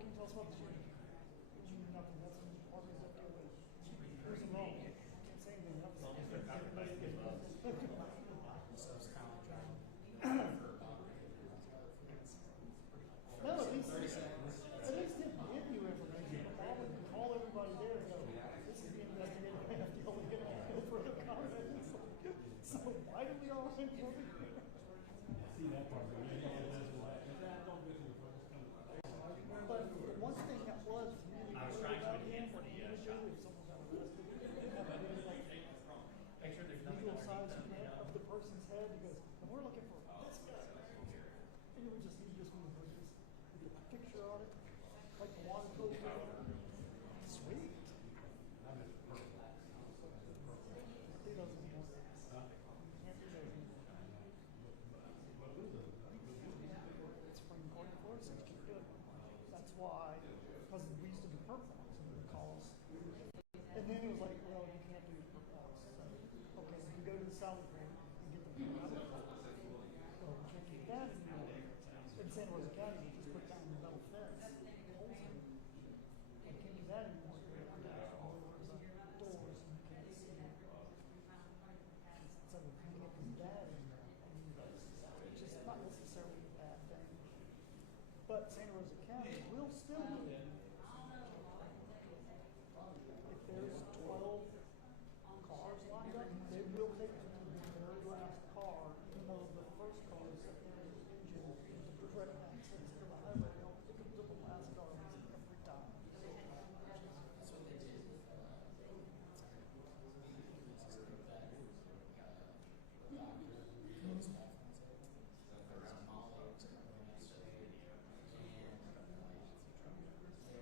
can you tell us about this union? Nothing. That's an Army's FDLE. Who's wrong? Can't say anything else. So it's kind of like No, at least didn't give you information. But Bob would call everybody there and go, this is the investigative FDLE, and I'll go further comment. So why do we all think over here? See that part, but But the one thing that was really I was good trying to about get him, in for what the he would do shot. if someone got arrested, he would have a really, like, Make sure there's nothing legal underneath size them, print of the person's head. He goes, and we're looking for this guy. And he just with a picture on it, like the water code. Sweet. He doesn't know. Can't do that anymore. It's from court to court, so you can't do it. That's why, because we used to do perp walks and the calls. And then it was like, well, you can't do perp walks. So, okay, so you go to the salary room and get the perp out. Well, we can't do that anymore. In Santa Rosa County, you just put down the metal fence. Holes in it. You can't do that anymore. Doors and you can't see it. So you can't do that anymore. It's just not necessarily a bad thing. But Santa Rosa County will still do it. If there's 12 cars lined up, they will take you to the very last car, even though the first car is set there with the engine to direct access to the highway. They'll pick up to the last car every time. that's what they did with there was a mall that was coming yesterday, and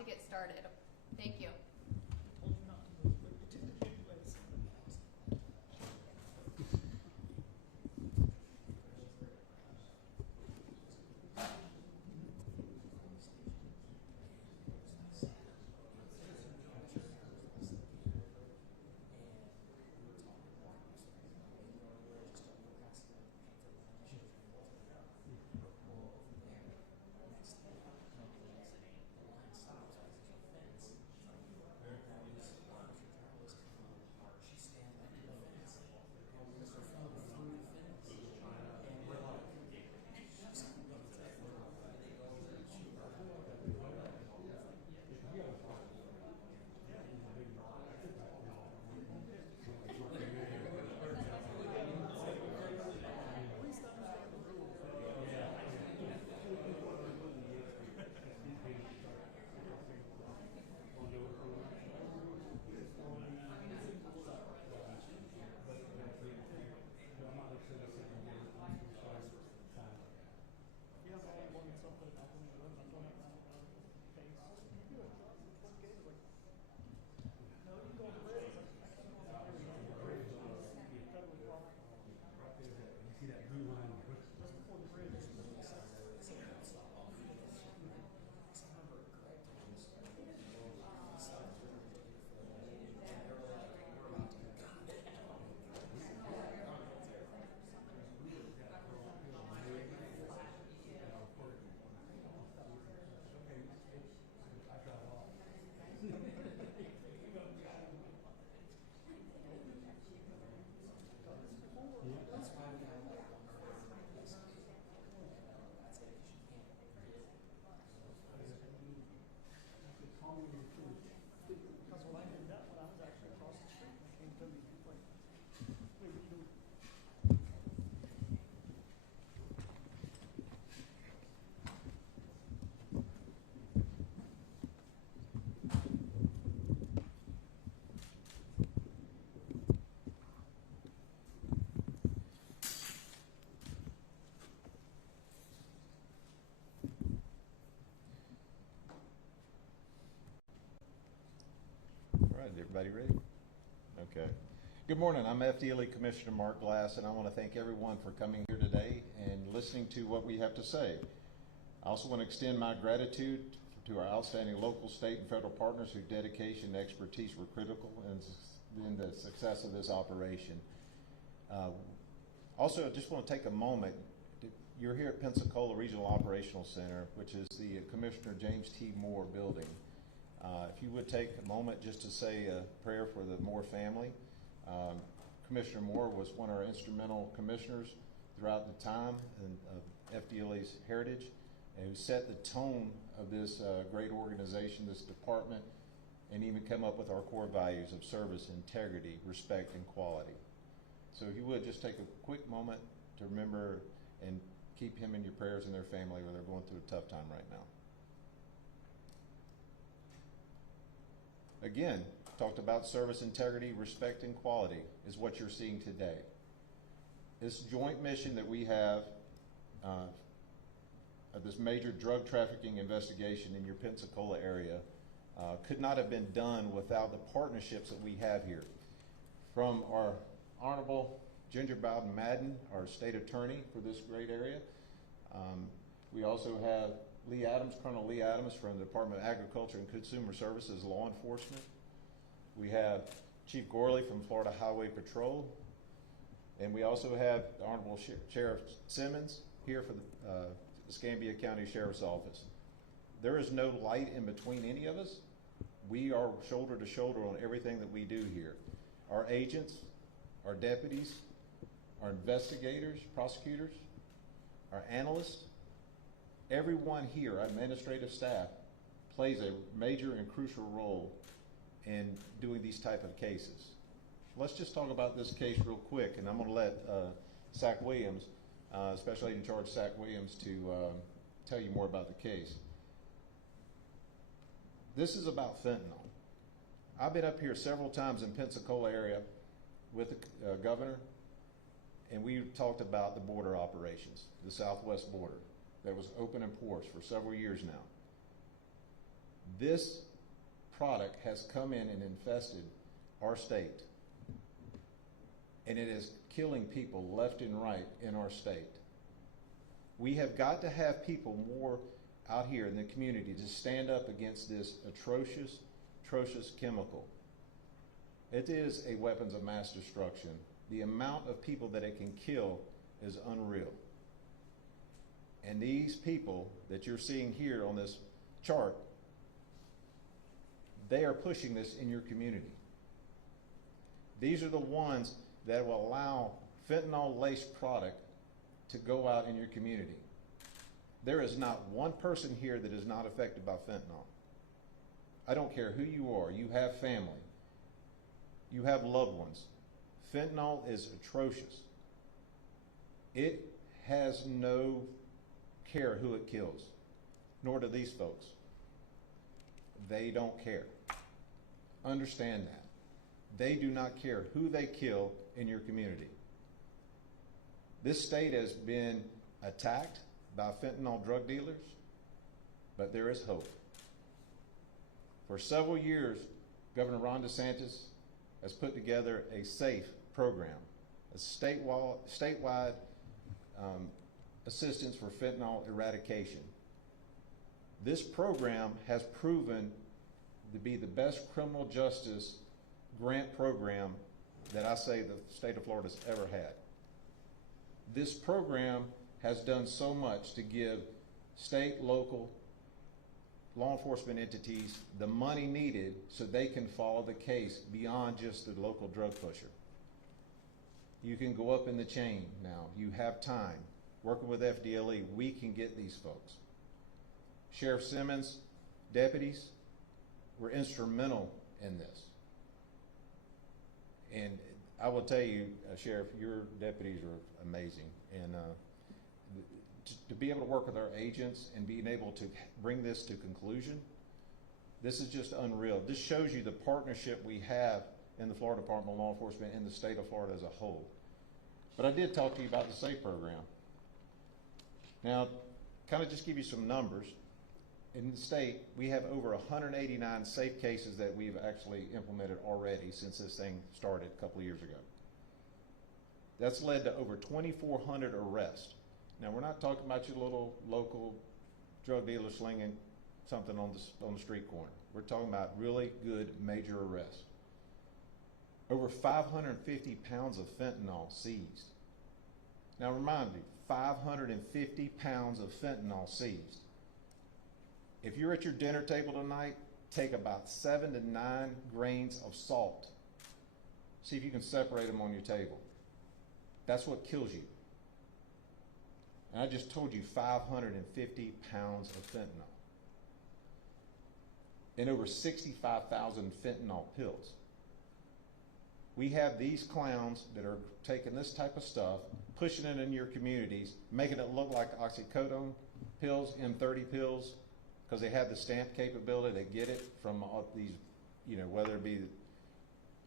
to get started. Thank you. Told you not to move, but you did it anyways. He has all one something about when he lives. I told him that about his face. Good. It's okay. He's like, no, you go on the bridge. I can't go on the bridge. Federally blocked. You see that blue line? Just before the bridge. Because when I did that one, I was actually across the street and they came to me. It's like, wait, you know, All right, everybody ready? Okay. Good morning. I'm FDLE Commissioner Mark Glass, and I want to thank everyone for coming here today and listening to what we have to say. I also want to extend my gratitude to our outstanding local, state, and federal partners whose dedication and expertise were critical in the success of this operation. Also, I just want to take a moment. You're here at Pensacola Regional Operational Center, which is the Commissioner James T. Moore building. If you would take a moment just to say a prayer for the Moore family. Commissioner Moore was one of our instrumental commissioners throughout the time of FDLE's heritage, and who set the tone of this great organization, this department, and even come up with our core values of service, integrity, respect, and quality. So if you would just take a quick moment to remember and keep him in your prayers and their family where they're going through a tough time right now. Again, talked about service, integrity, respect, and quality is what you're seeing today. This joint mission that we have of this major drug trafficking investigation in your Pensacola area could not have been done without the partnerships that we have here. From our Honorable Ginger Bowden Madden, our state attorney for this great area. We also have Lee Adams, Colonel Lee Adams from the Department of Agriculture and Consumer Services, Law Enforcement. We have Chief Gorley from Florida Highway Patrol. And we also have the Honorable Sheriff Simmons here for the Escambia County Sheriff's Office. There is no light in between any of us. We are shoulder to shoulder on everything that we do here. Our agents, our deputies, our investigators, prosecutors, our analysts, everyone here, our administrative staff, plays a major and crucial role in doing these type of cases. Let's just talk about this case real quick, and I'm going to let Sack Williams, Special Agent in Charge Sack Williams, to tell you more about the case. This is about fentanyl. I've been up here several times in Pensacola area with the governor, and we talked about the border operations, the southwest border that was open and porous for several years now. This product has come in and infested our state, and it is killing people left and right in our state. We have got to have people more out here in the community to stand up against this atrocious, atrocious chemical. It is a weapons of mass destruction. The amount of people that it can kill is unreal. And these people that you're seeing here on this chart, they are pushing this in your community. These are the ones that will allow fentanyl-laced product to go out in your community. There is not one person here that is not affected by fentanyl. I don't care who you are. You have family. You have loved ones. Fentanyl is atrocious. It has no care who it kills, nor do these folks. They don't care. Understand that. They do not care who they kill in your community. This state has been attacked by fentanyl drug dealers, but there is hope. For several years, Governor Ron DeSantis has put together a SAFE program, a statewide assistance for fentanyl eradication. This program has proven to be the best criminal justice grant program that I say the state of Florida's ever had. This program has done so much to give state, local, law enforcement entities the money needed so they can follow the case beyond just the local drug pusher. You can go up in the chain now. You have time. Working with FDLE, we can get these folks. Sheriff Simmons, deputies, were instrumental in this. And I will tell you, Sheriff, your deputies are amazing. And to be able to work with our agents and being able to bring this to conclusion, this is just unreal. This shows you the partnership we have in the Florida Department of Law Enforcement and the state of Florida as a whole. But I did talk to you about the SAFE program. Now, kind of just give you some numbers. In the state, we have over 189 SAFE cases that we've actually implemented already since this thing started a couple of years ago. That's led to over 2,400 arrests. Now, we're not talking about your little local drug dealer slinging something on the street corner. We're talking about really good major arrests. Over 550 pounds of fentanyl seized. Now, remind me, 550 pounds of fentanyl seized. If you're at your dinner table tonight, take about 7 to 9 grains of salt. See if you can separate them on your table. That's what kills you. And I just told you 550 pounds of fentanyl. And over 65,000 fentanyl pills. We have these clowns that are taking this type of stuff, pushing it in your communities, making it look like oxycodone pills, M30 pills, because they have the stamp capability. They get it from these, whether it be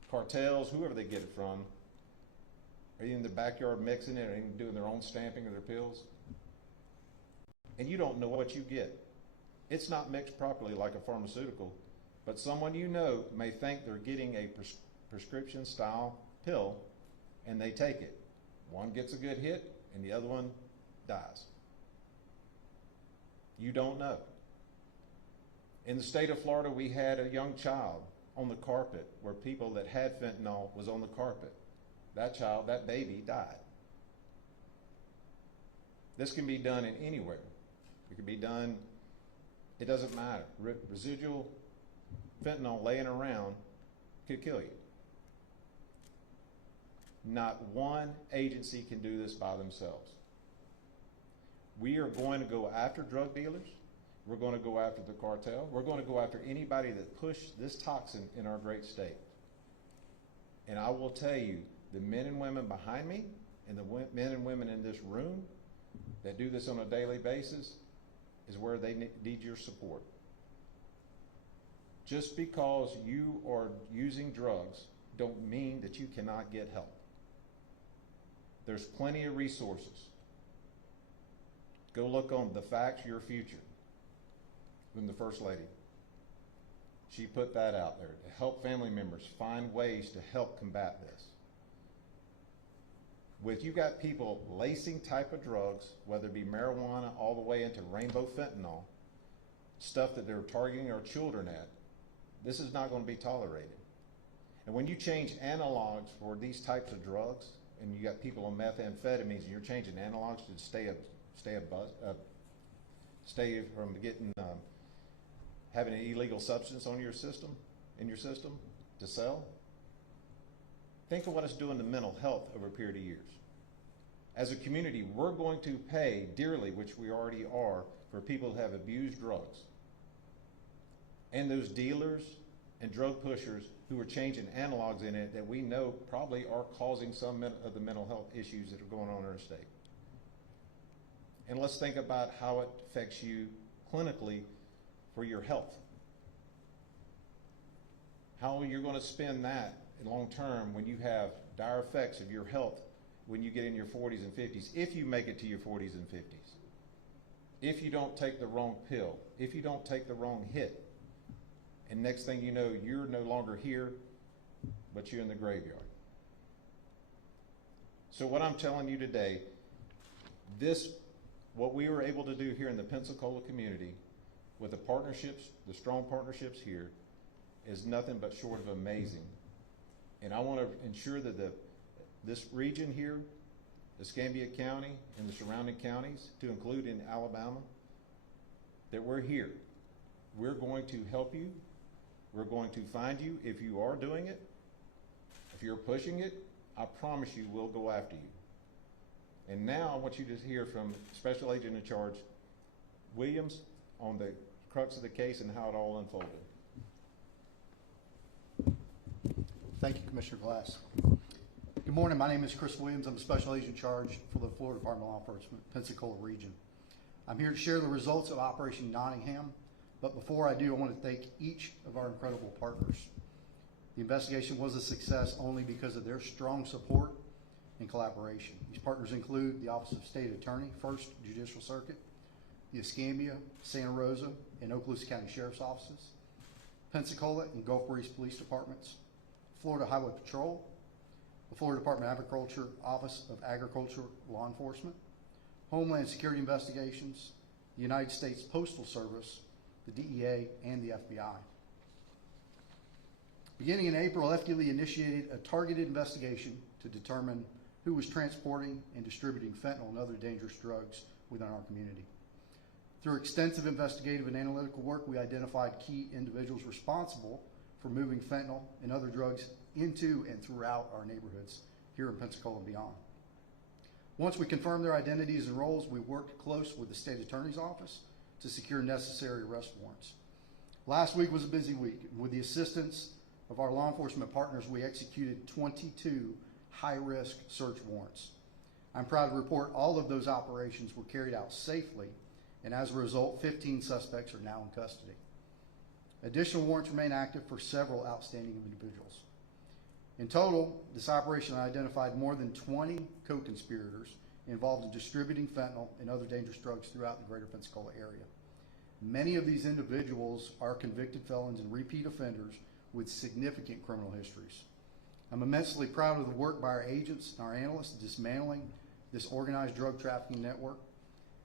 cartels, whoever they get it from, or in the backyard mixing it, or even doing their own stamping of their pills. And you don't know what you get. It's not mixed properly like a pharmaceutical, but someone you know may think they're getting a prescription style pill, and they take it. One gets a good hit, and the other one dies. You don't know. In the state of Florida, we had a young child on the carpet where people that had fentanyl was on the carpet. That child, that baby, died. This can be done in anywhere. It can be done, it doesn't matter. Residual fentanyl laying around could kill you. Not one agency can do this by themselves. We are going to go after drug dealers. We're going to go after the cartel. We're going to go after anybody that pushed this toxin in our great state. And I will tell you, the men and women behind me and the men and women in this room that do this on a daily basis is where they need your support. Just because you are using drugs don't mean that you cannot get help. There's plenty of resources. Go look on The Facts, Your Future from the First Lady. She put that out there to help family members find ways to help combat this. With you got people lacing type of drugs, whether it be marijuana all the way into rainbow fentanyl, stuff that they're targeting our children at, this is not going to be tolerated. And when you change analogs for these types of drugs, and you got people on methamphetamines, and you're changing analogs to stay from getting having an illegal substance on your system, in your system, to sell. Think of what it's doing to mental health over a period of years. As a community, we're going to pay dearly, which we already are, for people who have abused drugs. And those dealers and drug pushers who are changing analogs in it that we know probably are causing some of the mental health issues that are going on in our state. And let's think about how it affects you clinically for your health. How you're going to spend that in long term when you have dire effects of your health when you get in your 40s and 50s, if you make it to your 40s and 50s. If you don't take the wrong pill, if you don't take the wrong hit, and next thing you know, you're no longer here, but you're in the graveyard. So what I'm telling you today, what we were able to do here in the Pensacola community with the partnerships, the strong partnerships here, is nothing but short of amazing. And I want to ensure that this region here, Escambia County and the surrounding counties, to include in Alabama, that we're here. We're going to help you. We're going to find you if you are doing it. If you're pushing it, I promise you we'll go after you. And now I want you to hear from Special Agent in Charge Williams on the crux of the case and how it all unfolded. Thank you, Commissioner Glass. Good morning. My name is Chris Williams. I'm a Special Agent in Charge for the Florida Department of Law Enforcement, Pensacola region. I'm here to share the results of Operation Nottingham. But before I do, I want to thank each of our incredible partners. The investigation was a success only because of their strong support and collaboration. These partners include the Office of State Attorney, 1st Judicial Circuit, the Escambia, Santa Rosa, and Okaloosa County Sheriff's Offices, Pensacola and Gulf Breeze Police Departments, Florida Highway Patrol, the Florida Department of Agriculture, Office of Agriculture Law Enforcement, Homeland Security Investigations, the United States Postal Service, the DEA, and the FBI. Beginning in April, FDLE initiated a targeted investigation to determine who was transporting and distributing fentanyl and other dangerous drugs within our community. Through extensive investigative and analytical work, we identified key individuals responsible for moving fentanyl and other drugs into and throughout our neighborhoods here in Pensacola and beyond. Once we confirmed their identities and roles, we worked close with the State Attorney's Office to secure necessary arrest warrants. Last week was a busy week. With the assistance of our law enforcement partners, we executed 22 high-risk search warrants. I'm proud to report all of those operations were carried out safely, and as a result, 15 suspects are now in custody. Additional warrants remain active for several outstanding individuals. In total, this operation identified more than 20 co-conspirators involved in distributing fentanyl and other dangerous drugs throughout the greater Pensacola area. Many of these individuals are convicted felons and repeat offenders with significant criminal histories. I'm immensely proud of the work by our agents and our analysts dismantling this organized drug trafficking network,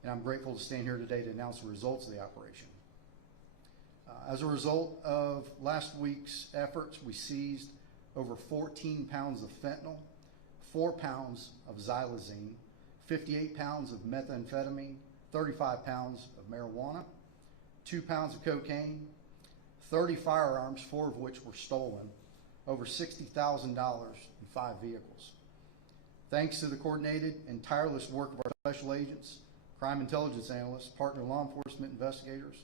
and I'm grateful to stand here today to announce the results of the operation. As a result of last week's efforts, we seized over 14 pounds of fentanyl, 4 pounds of xylazine, 58 pounds of methamphetamine, 35 pounds of marijuana, 2 pounds of cocaine, 30 firearms, 4 of which were stolen, over $60,000 in 5 vehicles. Thanks to the coordinated and tireless work of our special agents, crime intelligence analysts, partner law enforcement investigators,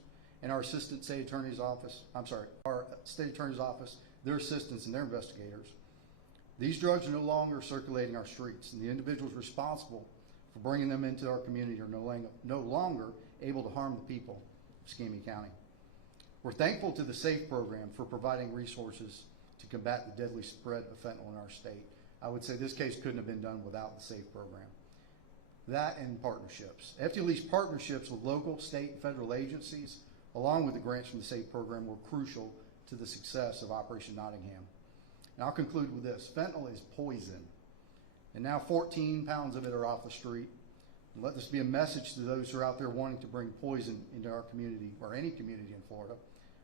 and our Assistant State Attorney's Office, our State Attorney's Office, their assistants and their investigators, these drugs are no longer circulating our streets, and the individuals responsible for bringing them into our community are no longer able to harm the people of Escambia County. We're thankful to the SAFE program for providing resources to combat the deadly spread of fentanyl in our state. I would say this case couldn't have been done without the SAFE program. That and partnerships. FDLE's partnerships with local, state, and federal agencies, along with the grants from the SAFE program, were crucial to the success of Operation Nottingham. And I'll conclude with this. Fentanyl is poison, and now 14 pounds of it are off the street. And let this be a message to those who are out there wanting to bring poison into our community or any community in Florida.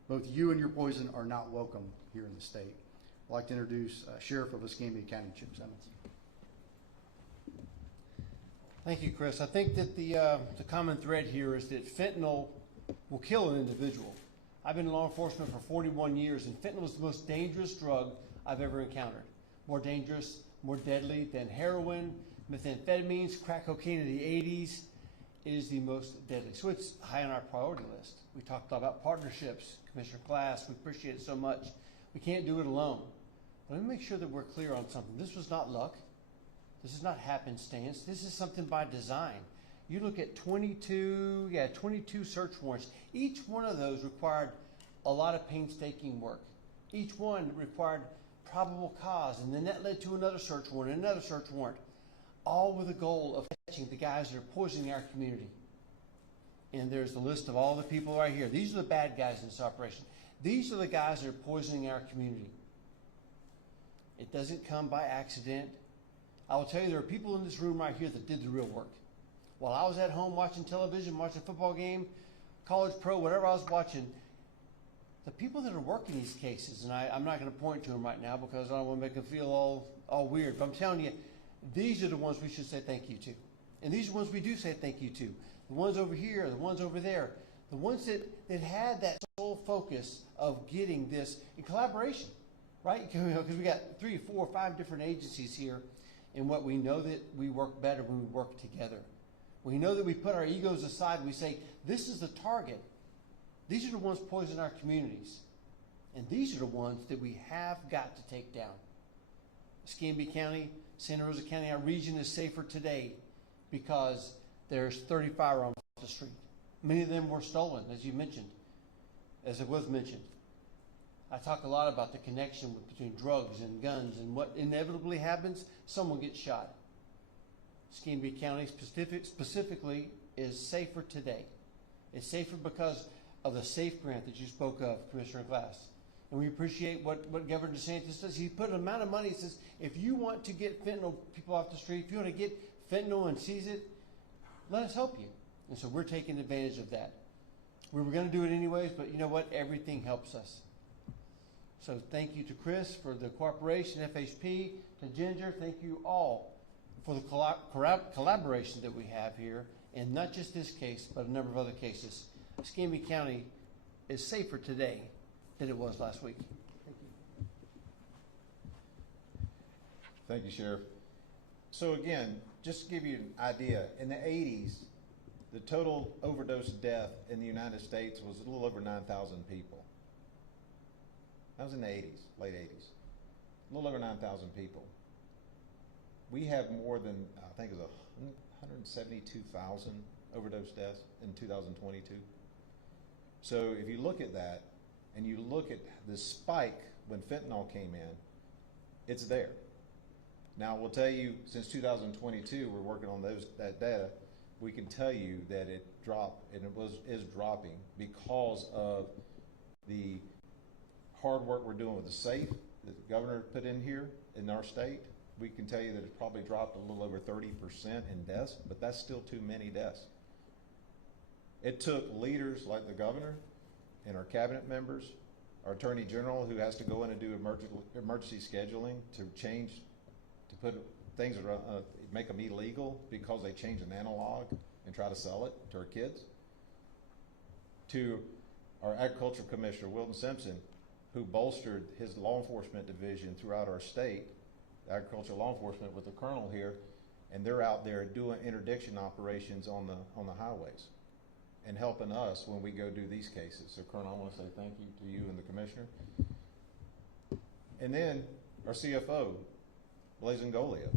Both you and your poison are not welcome here in the state. I'd like to introduce Sheriff of Escambia County, Chip Simmons. Thank you, Chris. I think that the common thread here is that fentanyl will kill an individual. I've been in law enforcement for 41 years, and fentanyl is the most dangerous drug I've ever encountered. More dangerous, more deadly than heroin, methamphetamines, crack cocaine in the 80s. It is the most deadly. So it's high on our priority list. We talked about partnerships, Commissioner Class. We appreciate it so much. We can't do it alone. But let me make sure that we're clear on something. This was not luck. This is not happenstance. This is something by design. You look at 22 search warrants. Each one of those required a lot of painstaking work. Each one required probable cause, and then that led to another search warrant, another search warrant, all with the goal of catching the guys that are poisoning our community. And there's the list of all the people right here. These are the bad guys in this operation. These are the guys that are poisoning our community. It doesn't come by accident. I will tell you, there are people in this room right here that did the real work. While I was at home watching television, watching a football game, college pro, whatever I was watching, the people that are working these cases, and I'm not going to point to them right now because I don't want to make them feel all weird, but I'm telling you, these are the ones we should say thank you to. And these are the ones we do say thank you to. The ones over here, the ones over there, the ones that had that sole focus of getting this in collaboration, right? Because we got 3, 4, 5 different agencies here, and what we know that we work better when we work together. We know that we put our egos aside and we say, this is the target. These are the ones poisoning our communities. And these are the ones that we have got to take down. Escambia County, Santa Rosa County, our region is safer today because there's 30 firearms off the street. Many of them were stolen, as you mentioned, as it was mentioned. I talk a lot about the connection between drugs and guns, and what inevitably happens, someone gets shot. Escambia County specifically is safer today. It's safer because of the SAFE grant that you spoke of, Commissioner Glass. And we appreciate what Governor DeSantis does. He put an amount of money. He says, if you want to get fentanyl people off the street, if you want to get fentanyl and seize it, let us help you. And so we're taking advantage of that. We were going to do it anyways, but you know what? Everything helps us. So thank you to Chris for the cooperation, FHP, to Ginger. Thank you all for the collaboration that we have here, and not just this case, but a number of other cases. Escambia County is safer today than it was last week. Thank you. Thank you, Sheriff. So again, just to give you an idea, in the 80s, the total overdose death in the United States was a little over 9,000 people. That was in the 80s, late 80s. A little over 9,000 people. We have more than, I think it was 172,000 overdose deaths in 2022. So if you look at that, and you look at the spike when fentanyl came in, it's there. Now, we'll tell you, since 2022, we're working on that data. We can tell you that it dropped, and is dropping because of the hard work we're doing with the SAFE that the governor put in here in our state. We can tell you that it's probably dropped a little over 30% in deaths, but that's still too many deaths. It took leaders like the governor and our cabinet members, our attorney general, who has to go in and do emergency scheduling to change, to put things around, make them illegal because they change an analog and try to sell it to our kids, to our agricultural commissioner, Wilton Simpson, who bolstered his law enforcement division throughout our state, agricultural law enforcement with the colonel here, and they're out there doing interdiction operations on the highways and helping us when we go do these cases. So Colonel, I want to say thank you to you and the commissioner. And then our CFO, Blazingolio,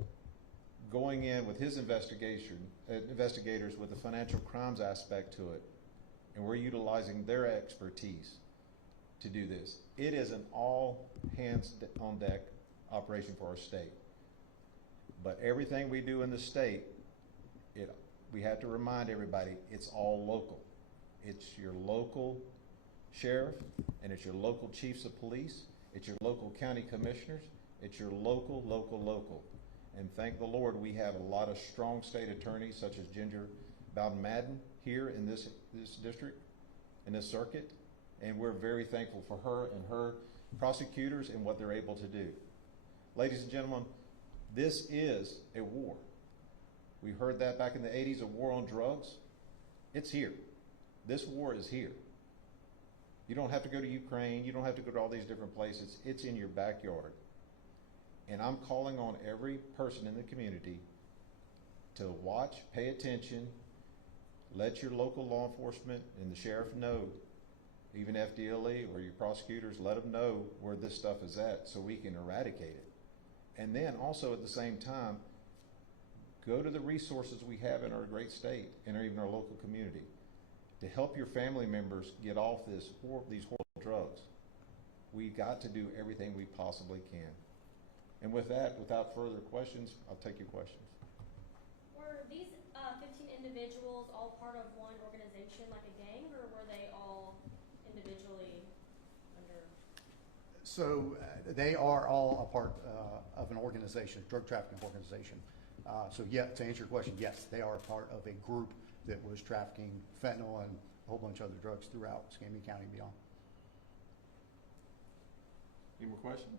going in with his investigators with the financial crimes aspect to it, and we're utilizing their expertise to do this. It is an all hands on deck operation for our state. But everything we do in the state, we have to remind everybody, it's all local. It's your local sheriff, and it's your local chiefs of police, it's your local county commissioners, it's your local. And thank the Lord, we have a lot of strong state attorneys such as Ginger Bowden Madden here in this district, in this circuit, and we're very thankful for her and her prosecutors and what they're able to do. Ladies and gentlemen, this is a war. We heard that back in the 80s, a war on drugs. It's here. This war is here. You don't have to go to Ukraine. You don't have to go to all these different places. It's in your backyard. And I'm calling on every person in the community to watch, pay attention, let your local law enforcement and the sheriff know, even FDLE or your prosecutors, let them know where this stuff is at so we can eradicate it. And then also at the same time, go to the resources we have in our great state and even our local community to help your family members get off these horrible drugs. We've got to do everything we possibly can. And with that, without further questions, I'll take your questions. Were these 15 individuals all part of one organization like a gang, or were they all individually under? So they are all a part of an organization, a drug trafficking organization. So yeah, to answer your question, yes, they are a part of a group that was trafficking fentanyl and a whole bunch of other drugs throughout Escambia County and beyond. Any more questions?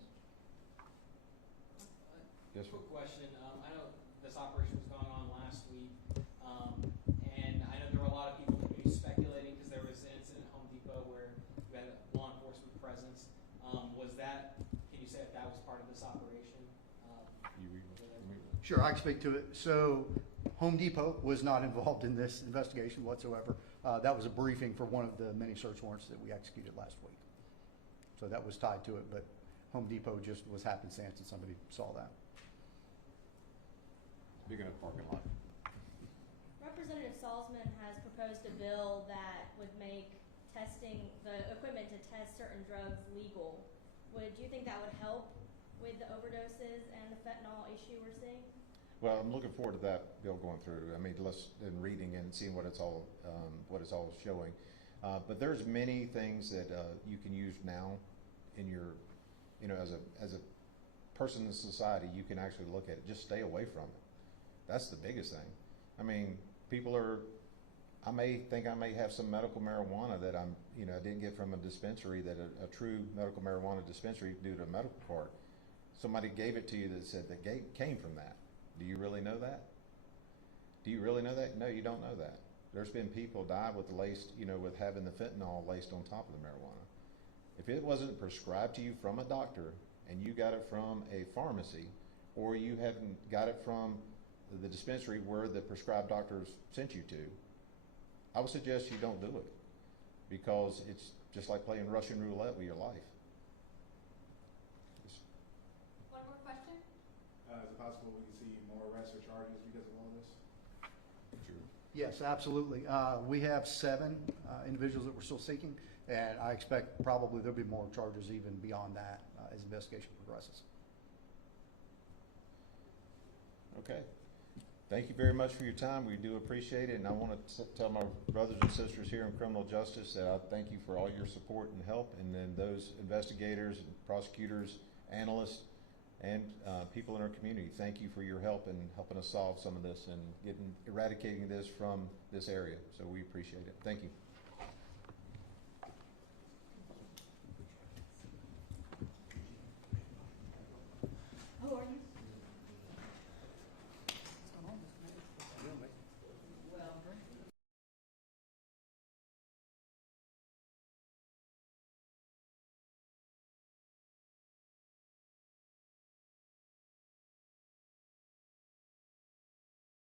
Yes, sir. Quick question. I know this operation was going on last week, and I know there were a lot of people that were speculating because there was an incident at Home Depot where you had a law enforcement presence. Was that, can you say if that was part of this operation? Sure, I can speak to it. So Home Depot was not involved in this investigation whatsoever. That was a briefing for one of the many search warrants that we executed last week. So that was tied to it, but Home Depot just was happenstance and somebody saw that. Speaking of parking lot. Representative Salzman has proposed a bill that would make testing the equipment to test certain drugs legal. Do you think that would help with the overdoses and the fentanyl issue we're seeing? Well, I'm looking forward to that bill going through. I mean, and reading and seeing what it's all showing. But there's many things that you can use now in your, as a person in society, you can actually look at it. Just stay away from it. That's the biggest thing. I mean, I may think I may have some medical marijuana that I didn't get from a dispensary, that a true medical marijuana dispensary due to a medical card. Somebody gave it to you that said that came from that. Do you really know that? Do you really know that? No, you don't know that. There's been people die with with having the fentanyl laced on top of the marijuana. If it wasn't prescribed to you from a doctor and you got it from a pharmacy, or you haven't got it from the dispensary where the prescribed doctors sent you to, I would suggest you don't do it, because it's just like playing Russian roulette with your life. One more question? Is it possible we can see more arrests or charges because of all this? Sure. Yes, absolutely. We have 7 individuals that we're still seeking, and I expect probably there'll be more charges even beyond that as investigation progresses. Okay. Thank you very much for your time. We do appreciate it, and I want to tell my brothers and sisters here in criminal justice that I thank you for all your support and help, and then those investigators, prosecutors, analysts, and people in our community. Thank you for your help in helping us solve some of this and eradicating this from this area. So we appreciate it. Thank you.